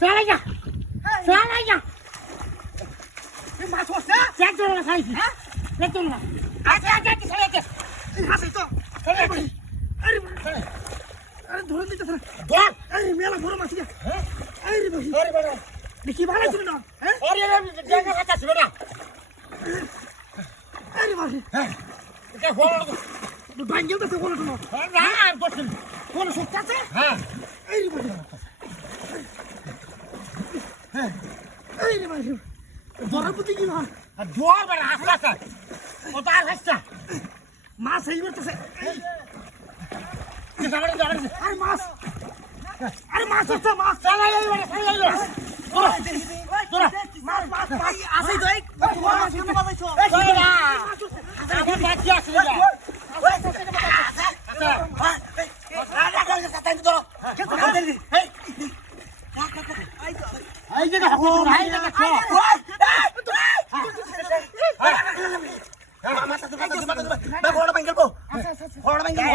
হচ্ছে মাছ চলে যা চলে যা মাছ হচ্ছে চেক করে হ্যাঁ চেক করে না আচ্ছা আচ্ছা কি চলে যা এই মাছ এই তো চলে যা আরে বাবা। ধরে দিতে না দেখ আরে মেলা বড় মাছ হ্যাঁ আরে বাবা আরে বাবা দেখি ভালো ছিল না হ্যাঁ আরে আরে জায়গা কথা ছিল না আরে বাবা হ্যাঁ এটা হলো বাঙ্গেল তো কোন কোন না আর করছেন কোন সত্যি আছে হ্যাঁ আরে বাবা হ্যাঁ আরে বাবা বড় কি না জোর বেলা আস্তে আস্তে কত আর হাসছে মাছ এই করতেছে আরে মাছ আরে মাছ হচ্ছে মাছ চলে যাই বেটা চলে যাই তোরা তোরা মাছ মাছ মাছ আছে তো তোমার মাছ কেন বাজাইছো চলে যা আমার বাচ্চা আছে যা এই যে দেখো ভাই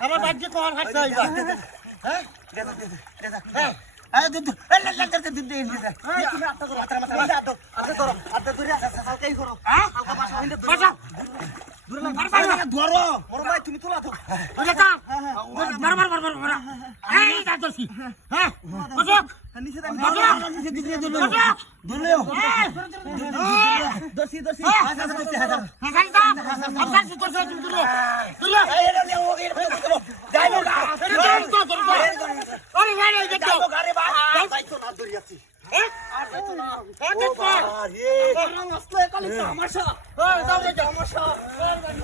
আমার বাচ্চি কোন হাসছে হ্যাঁ হ্যাঁ বাসা তুমি তোলা তো মার মার মার মার মার এই যা চলছি হ্যাঁ বসক নিচে বসক বসক দর্শি দর্শি হ্যাঁ খালি যা আবার কি করছ তুমি তুলো তুলো আরে ভাই এই দেখো হ্যাঁ হ্যাঁ দেখো আমার সাথে